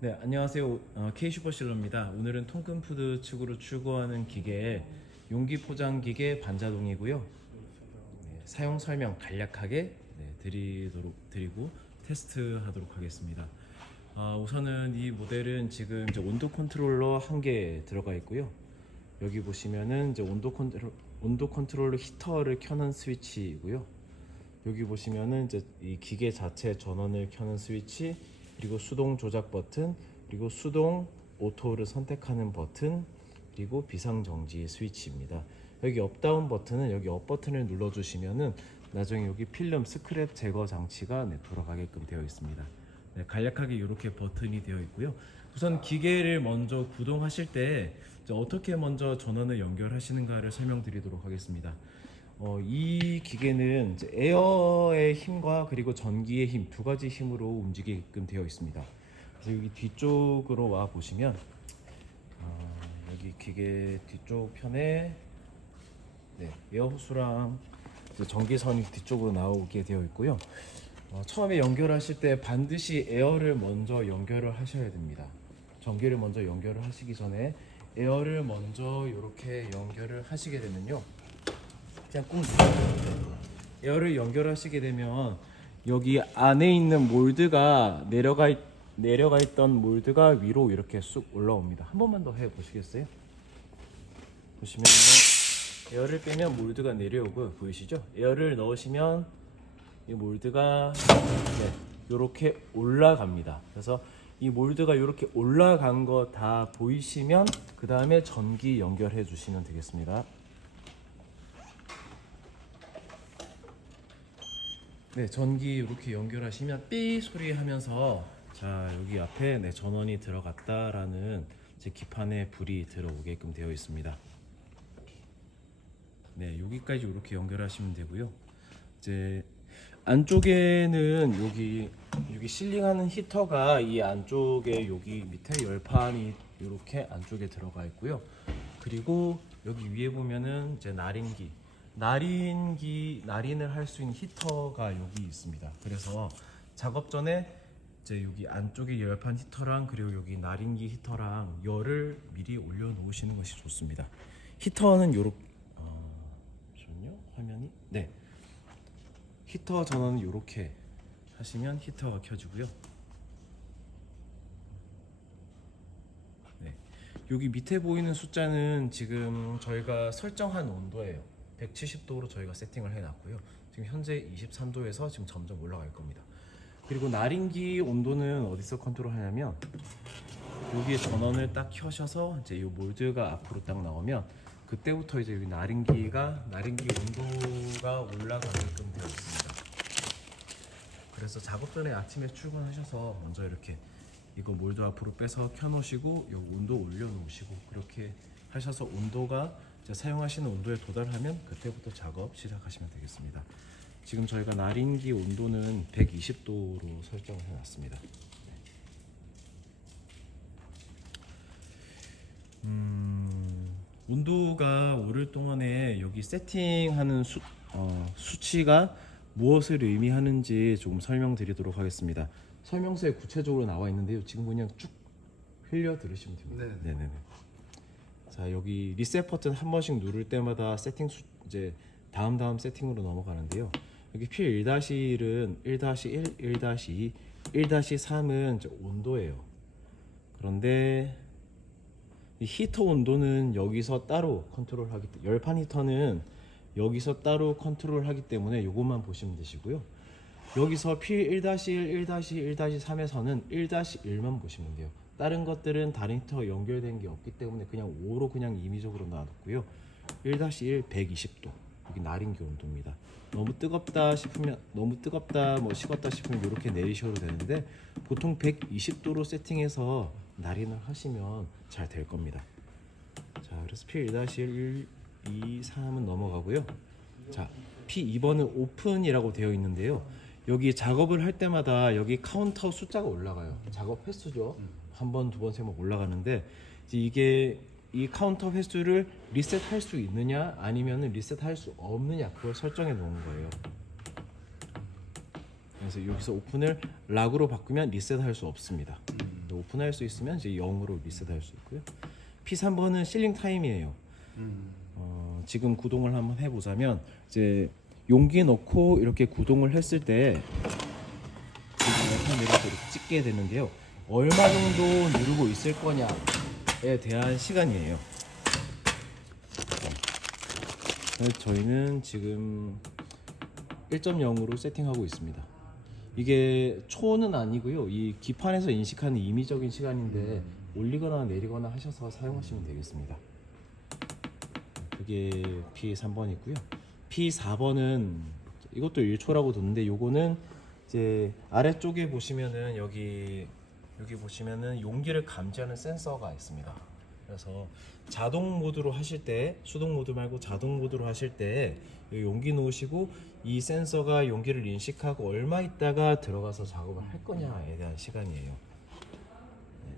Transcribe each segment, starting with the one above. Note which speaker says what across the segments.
Speaker 1: 네, 안녕하세요. 어, K슈퍼실러입니다. 오늘은 통근푸드 측으로 출고하는 기계의 용기 포장 기계 반자동이고요. 네, 사용 설명 간략하게 네, 드리도록 드리고 테스트하도록 하겠습니다. 아, 우선은 이 모델은 지금 온도 컨트롤러 한 개 들어가 있고요. 여기 보시면은 이제 온도 컨트롤 온도 컨트롤러 히터를 켜는 스위치이고요. 여기 보시면은 이제 이 기계 자체 전원을 켜는 스위치 그리고 수동 조작 버튼 그리고 수동 오토를 선택하는 버튼 그리고 비상 정지 스위치입니다. 여기 업다운 버튼은 여기 업 버튼을 눌러 주시면은 나중에 여기 필름 스크랩 제거 장치가 네, 돌아가게끔 되어 있습니다. 네, 간략하게 이렇게 버튼이 되어 있고요. 우선 기계를 먼저 구동하실 때 어떻게 먼저 전원을 연결하시는가를 설명드리도록 하겠습니다. 어, 이 기계는 에어의 힘과 그리고 전기의 힘 두 가지 힘으로 움직이게끔 되어 있습니다. 그래서 여기 뒤쪽으로 와 보시면 어, 여기 기계 뒤쪽 편에 네, 에어 이제 전기선이 뒤쪽으로 나오게 되어 있고요. 어, 처음에 연결하실 때 반드시 에어를 먼저 연결을 하셔야 됩니다. 전기를 먼저 연결을 하시기 전에 에어를 먼저 이렇게 연결을 하시게 되면요. 눌러요. 에어를 연결하시게 되면 여기 안에 있는 몰드가 내려가 있, 내려가 있던 몰드가 위로 이렇게 쑥 올라옵니다. 한 번만 더 해 보시겠어요? 보시면 에어를 빼면 몰드가 내려오고 보이시죠? 에어를 넣으시면 이 몰드가 네, 이렇게 올라갑니다. 그래서 이 몰드가 이렇게 올라간 거 다 보이시면 그 다음에 전기 연결해 주시면 되겠습니다. 네, 전기 이렇게 연결하시면 삐 소리 하면서 자 여기 앞에 네, 전원이 들어갔다라는 제 기판에 불이 들어오게끔 되어 있습니다. 네, 여기까지 이렇게 연결하시면 되고요. 이제 안쪽에는 여기 여기 실링하는 히터가 이 안쪽에 여기 밑에 열판이 이렇게 안쪽에 들어가 있고요. 그리고 여기 위에 보면은 이제 나린기 나린기 나린을 할 수 있는 히터가 여기 있습니다. 그래서 작업 전에 이제 여기 안쪽에 열판 히터랑 그리고 여기 나린기 히터랑 열을 미리 올려 놓으시는 것이 좋습니다. 히터는 요렇게 어, 잠시만요. 화면이 네. 히터 전원은 이렇게 하시면 히터가 켜지고요. 네. 여기 밑에 보이는 숫자는 지금 저희가 설정한 온도예요. 170도로 저희가 세팅을 해놨고요. 지금 현재 23도에서 지금 점점 올라갈 겁니다. 그리고 나린기 온도는 어디서 컨트롤 하냐면 여기에 전원을 딱 켜셔서 이제 이 몰드가 앞으로 딱 나오면 그때부터 이제 여기 나린기가 나린기 온도가 올라가게끔 되어 있습니다. 그래서 작업 전에 아침에 출근하셔서 먼저 이렇게 이거 몰드 앞으로 빼서 켜놓으시고 요 온도 올려놓으시고 그렇게 하셔서 온도가 사용하시는 온도에 도달하면 그때부터 작업 시작하시면 되겠습니다. 지금 저희가 나린기 온도는 120도로 설정을 해놨습니다. 음, 온도가 오를 동안에 여기 세팅하는 수, 어, 수치가 무엇을 의미하는지 조금 설명드리도록 하겠습니다. 설명서에 구체적으로 나와 있는데요. 지금 그냥 쭉 흘려 들으시면 됩니다.
Speaker 2: 네.
Speaker 1: 네네네. 자 여기 리셋 버튼 한 번씩 누를 때마다 세팅 수 이제 다음 다음 세팅으로 넘어가는데요. 여기 P1-1은 1-1, 1-2, 1-3은 이제 온도예요. 그런데 이 히터 온도는 여기서 따로 컨트롤하기 때문에 열판 히터는 여기서 따로 컨트롤하기 때문에 이것만 보시면 되시고요. 여기서 P1-1, 1-1, 1-3에서는 1-1만 보시면 돼요. 다른 것들은 다른 히터가 연결된 게 없기 때문에 그냥 5로 그냥 임의적으로 놔뒀고요. 1-1 120도 여기 나린기 온도입니다. 너무 뜨겁다 싶으면 너무 뜨겁다 뭐 식었다 싶으면 이렇게 내리셔도 되는데 보통 120도로 세팅해서 날인을 하시면 잘 될 겁니다. 자, 그래서 P1-1, 2, 3은 넘어가고요. 자, P2번은 오픈이라고 되어 있는데요. 여기 작업을 할 때마다 여기 카운터 숫자가 올라가요. 작업 횟수죠. 한 번, 두 번, 세 번 올라가는데 이제 이게 이 카운터 횟수를 리셋할 수 있느냐 아니면은 리셋할 수 없느냐 그걸 설정해 놓은 거예요. 그래서 여기서 오픈을 락으로 바꾸면 리셋할 수 없습니다. 오픈할 수 있으면 이제 0으로 리셋할 수 있고요. P3번은 실링 타임이에요.
Speaker 2: 음.
Speaker 1: 어, 지금 구동을 한번 해보자면 이제 용기 넣고 이렇게 구동을 했을 때 이렇게 찍게 되는데요. 얼마 정도 누르고 있을 거냐에 대한 시간이에요. 저희는 지금 1.0으로 세팅하고 있습니다. 이게 초는 아니고요. 이 기판에서 인식하는 임의적인 시간인데 올리거나 내리거나 하셔서 사용하시면 되겠습니다. 그게 P3번이고요. P4번은 이것도 1초라고 뒀는데 요거는 이제 아래쪽에 보시면은 여기 여기 보시면은 용기를 감지하는 센서가 있습니다. 그래서 자동 모드로 하실 때 수동 모드 말고 자동 모드로 하실 때이 용기 놓으시고 이 센서가 용기를 인식하고 얼마 있다가 들어가서 작업을 할 거냐에 대한 시간이에요. 네,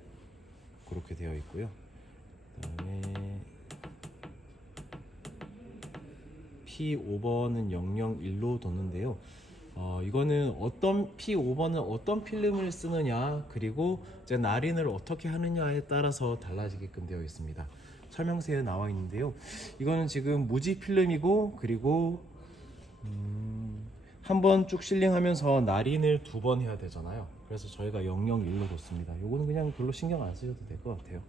Speaker 1: 그렇게 되어 있고요. 그다음에 P5번은 001로 뒀는데요. 어, 이거는 어떤 P5번은 어떤 필름을 쓰느냐 그리고 이제 날인을 어떻게 하느냐에 따라서 달라지게끔 되어 있습니다. 설명서에 나와 있는데요. 이거는 지금 무지 필름이고 그리고 음, 한번 쭉 실링하면서 날인을 두 번 해야 되잖아요. 그래서 저희가 001로 뒀습니다. 요거는 그냥 별로 신경 안 쓰셔도 될 것 같아요.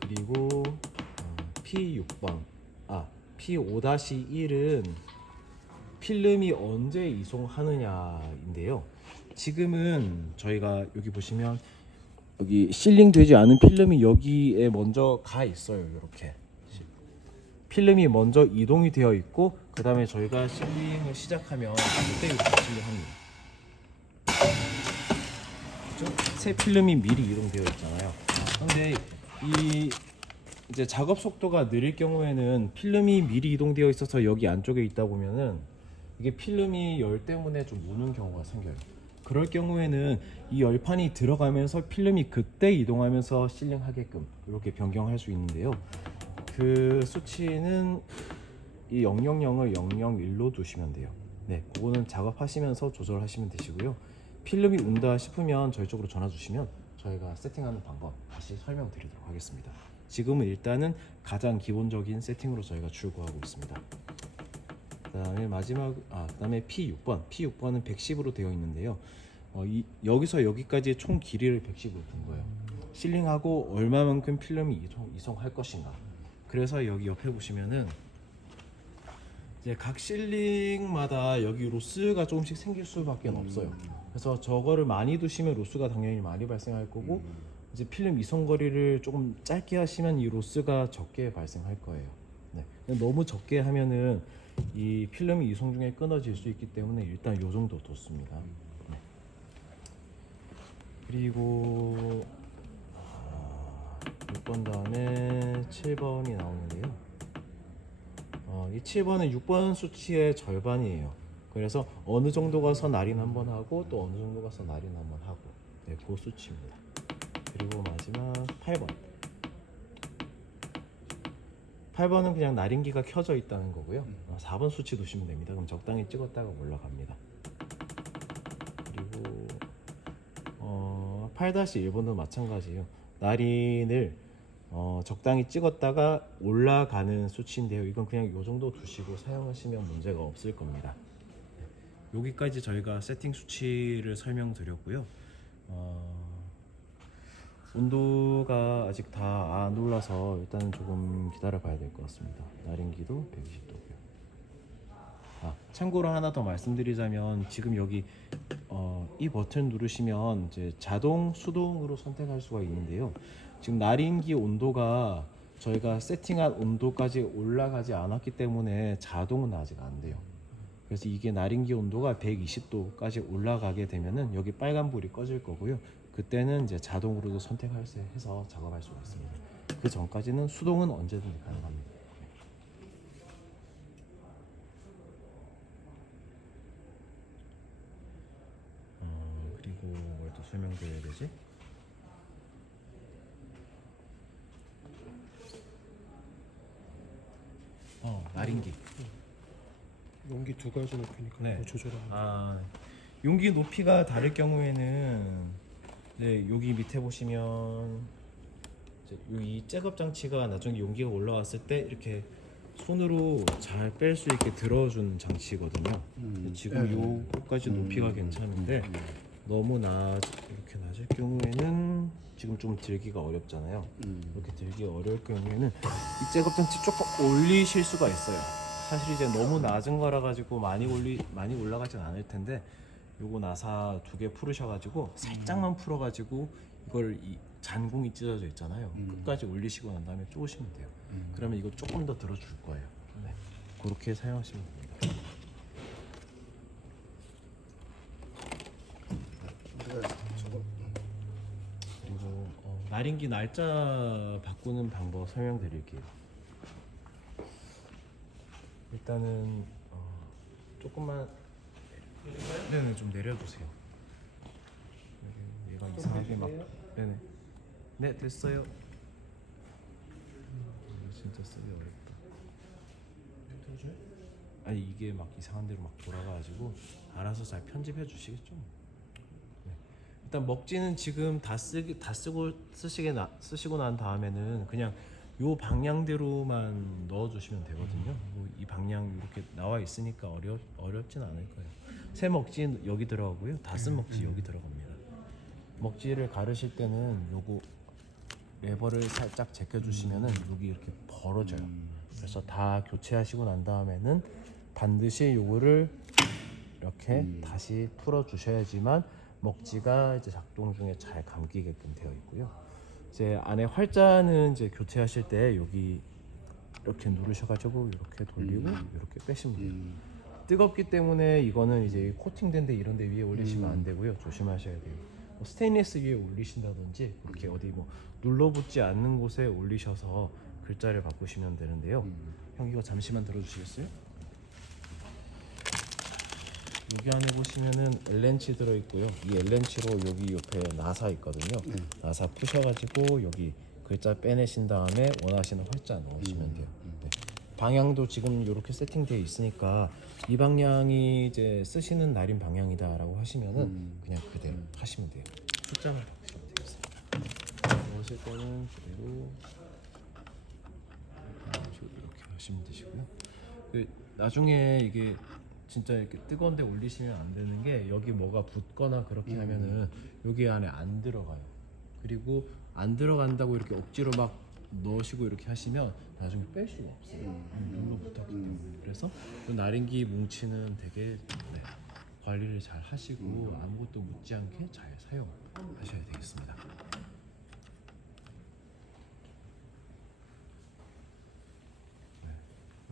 Speaker 1: 그리고 어, P6번 아 P5-1은 필름이 언제 이송하느냐인데요. 지금은 저희가 여기 보시면 여기 실링 되지 않은 필름이 여기에 먼저 가 있어요. 이렇게 필름이 먼저 이동이 되어 있고 그 다음에 저희가 실링을 시작하면 그때 실링합니다. 그죠? 새 필름이 미리 이동되어 있잖아요. 근데 이 이제 작업 속도가 느릴 경우에는 필름이 미리 이동되어 있어서 여기 안쪽에 있다 보면은 이게 필름이 열 때문에 좀 무는 경우가 생겨요. 그럴 경우에는 이 열판이 들어가면서 필름이 그때 이동하면서 실링하게끔 이렇게 변경할 수 있는데요. 그 수치는 이 000을 001로 두시면 돼요. 네, 그거는 작업하시면서 조절하시면 되시고요. 필름이 운다 싶으면 저희 쪽으로 전화 주시면 저희가 세팅하는 방법 다시 설명드리도록 하겠습니다. 지금은 일단은 가장 기본적인 세팅으로 저희가 출고하고 있습니다. 그 다음에 마지막 아 그 다음에 P6번 P6번은 110으로 되어 있는데요. 어, 이, 여기서 여기까지의 총 길이를 110으로 둔 거예요. 실링하고 얼마만큼 필름이 이송, 이송할 것인가. 그래서 여기 옆에 보시면은 이제 각 실링마다 여기 로스가 조금씩 생길 수밖에 없어요. 그래서 저거를 많이 두시면 로스가 당연히 많이 발생할 거고 이제 필름 이송 거리를 조금 짧게 하시면 이 로스가 적게 발생할 거예요. 네. 너무 적게 하면은 이 필름이 이송 중에 끊어질 수 있기 때문에 일단 요 정도 뒀습니다. 네. 그리고 아, 6번 다음에 7번이 나오는데요. 어, 이 7번은 6번 수치의 절반이에요. 그래서 어느 정도 가서 날인 한 번 하고 또 어느 정도 가서 날인 한 번 하고 네, 그 수치입니다. 그리고 마지막 8번. 8번은 그냥 날인기가 켜져 있다는 거고요. 어, 4번 수치 두시면 됩니다. 그럼 적당히 찍었다가 올라갑니다. 그리고 어, 8-1번도 마찬가지예요. 날인을 어, 적당히 찍었다가 올라가는 수치인데요. 이건 그냥 이 정도 두시고 사용하시면 문제가 없을 겁니다. 여기까지 저희가 세팅 수치를 설명드렸고요. 어, 온도가 아직 다 안 올라서 일단은 조금 기다려 봐야 될 것 같습니다. 날인기도 120도고요. 아, 참고로 하나 더 말씀드리자면 지금 여기 어, 이 버튼 누르시면 이제 자동 수동으로 선택할 수가 있는데요. 지금 날인기 온도가 저희가 세팅한 온도까지 올라가지 않았기 때문에 자동은 아직 안 돼요. 그래서 이게 날인기 온도가 120도까지 올라가게 되면은 여기 빨간 불이 꺼질 거고요. 그때는 이제 자동으로도 선택할 수 해서 작업할 수가 있습니다. 그 전까지는 수동은 언제든지 가능합니다. 어, 그리고 뭘 또 설명드려야 되지? 어, 날인기.
Speaker 2: 용기 두 가지 높이니까
Speaker 1: 네.
Speaker 2: 조절하면
Speaker 1: 아 용기 높이가 다를 경우에는 이제 여기 밑에 보시면 여기 잭업 장치가 나중에 용기가 올라왔을 때 이렇게 손으로 잘 뺄 수 있게 들어준 장치거든요. 근데 지금 요거까지 높이가 괜찮은데 너무 낮 이렇게 낮을 경우에는 지금 좀 들기가 어렵잖아요. 이렇게 들기 어려울 경우에는 이 잭업 장치 조금 올리실 수가 있어요. 사실 이제 너무 낮은 거라 가지고 많이 올리 많이 올라가진 않을 텐데 요거 나사 두 개 풀으셔가지고 살짝만 풀어가지고 이걸 이 잔공이 찢어져 있잖아요. 끝까지 올리시고 난 다음에 쪼으시면 돼요. 그러면 이거 조금 더 들어줄 거예요. 네. 그렇게 사용하시면 됩니다.
Speaker 2: 저거
Speaker 1: 그리고 어, 날인기 날짜 바꾸는 방법 설명드릴게요. 일단은 어, 조금만 네네 좀 내려주세요. 얘가 이상하게 막 네네 네 됐어요. 이거 진짜 쓰기 어렵다. 아니 이게 막 이상한 대로 막 돌아가가지고 알아서 잘 편집해 주시겠죠. 네. 일단 먹지는 지금 다 쓰기 다 쓰고 쓰시게 나, 쓰시고 난 다음에는 그냥 요 방향대로만 넣어주시면 되거든요. 뭐 이 방향 이렇게 나와 있으니까 어려 어렵진 않을 거예요. 새 먹지 여기 들어가고요. 다쓴 먹지 여기 들어갑니다. 먹지를 가르실 때는 요거 레버를 살짝 제껴주시면은 여기 이렇게 벌어져요. 그래서 다 교체하시고 난 다음에는 반드시 요거를 이렇게 다시 풀어 주셔야지만 먹지가 이제 작동 중에 잘 감기게끔 되어 있고요. 이제 안에 활자는 이제 교체하실 때 여기 이렇게 누르셔가지고 이렇게 돌리고 이렇게 빼시면 돼요. 뜨겁기 때문에 이거는 이제 코팅된 데 이런 데 위에 올리시면 안 되고요. 조심하셔야 돼요. 뭐 스테인리스 위에 올리신다든지 그렇게 어디 뭐 눌러붙지 않는 곳에 올리셔서 글자를 바꾸시면 되는데요. 형 이거 잠시만 들어주시겠어요? 여기 안에 보시면은 엘렌치 들어 있고요. 이 엘렌치로 여기 옆에 나사 있거든요. 나사 푸셔가지고 여기 글자 빼내신 다음에 원하시는 활자 넣으시면 돼요. 네. 방향도 지금 이렇게 세팅되어 있으니까 이 방향이 이제 쓰시는 날인 방향이다라고 하시면은 그냥 그대로 하시면 돼요. 숫자만 바꾸시면 되겠습니다. 넣으실 때는 그대로 이렇게 하시면 되시고요. 그 나중에 이게 진짜 이렇게 뜨거운데 올리시면 안 되는 게 여기 뭐가 붙거나 그렇게 하면은 여기 안에 안 들어가요. 그리고 안 들어간다고 이렇게 억지로 막 넣으시고 이렇게 하시면 나중에 뺄 수가 없어요. 눌러붙었기 때문에. 그래서 그 나린기 뭉치는 되게 네, 관리를 잘 하시고 아무것도 묻지 않게 잘 사용하셔야 되겠습니다.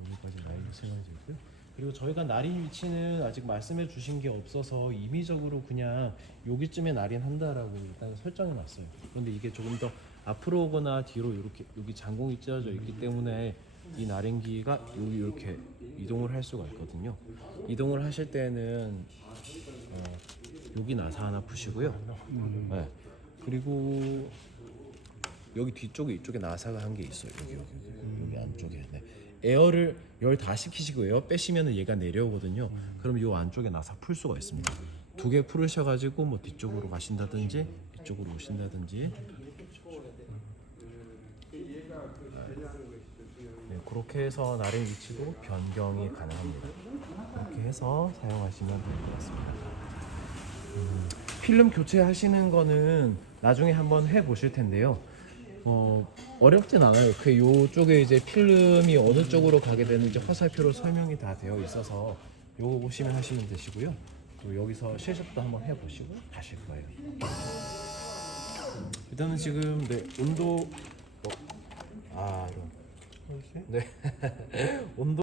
Speaker 1: 여기까지 라인 설명드리고요. 그리고 저희가 날인 위치는 아직 말씀해 주신 게 없어서 임의적으로 그냥 여기쯤에 날인 한다라고 일단 설정해 놨어요. 그런데 이게 조금 더 앞으로 오거나 뒤로 이렇게 여기 장공이 찢어져 있기 때문에 이 날인기가 여기 이렇게 이동을 할 수가 있거든요. 이동을 하실 때는 어, 여기 나사 하나 푸시고요. 네. 그리고 여기 뒤쪽에 이쪽에 나사가 한게 있어요. 여기 여기 여기 안쪽에. 네. 에어를 열 다 시키시고 에어 빼시면은 얘가 내려오거든요. 그럼 이 안쪽에 나사 풀 수가 있습니다. 두 개 풀으셔가지고 뭐 뒤쪽으로 가신다든지 이쪽으로 오신다든지. 그렇게 해서 나의 위치도 변경이 가능합니다. 이렇게 해서 사용하시면 될 것 같습니다. 음, 필름 교체하시는 거는 나중에 한번 해 보실 텐데요. 어, 어렵진 않아요. 그 요쪽에 이제 필름이 어느 쪽으로 가게 되는지 화살표로 설명이 다 되어 있어서 요거 보시면 하시면 되시고요. 또 여기서 실습도 한번 해 보시고 가실 거예요. 일단은 지금 네, 온도 어, 아 이런 네. 온도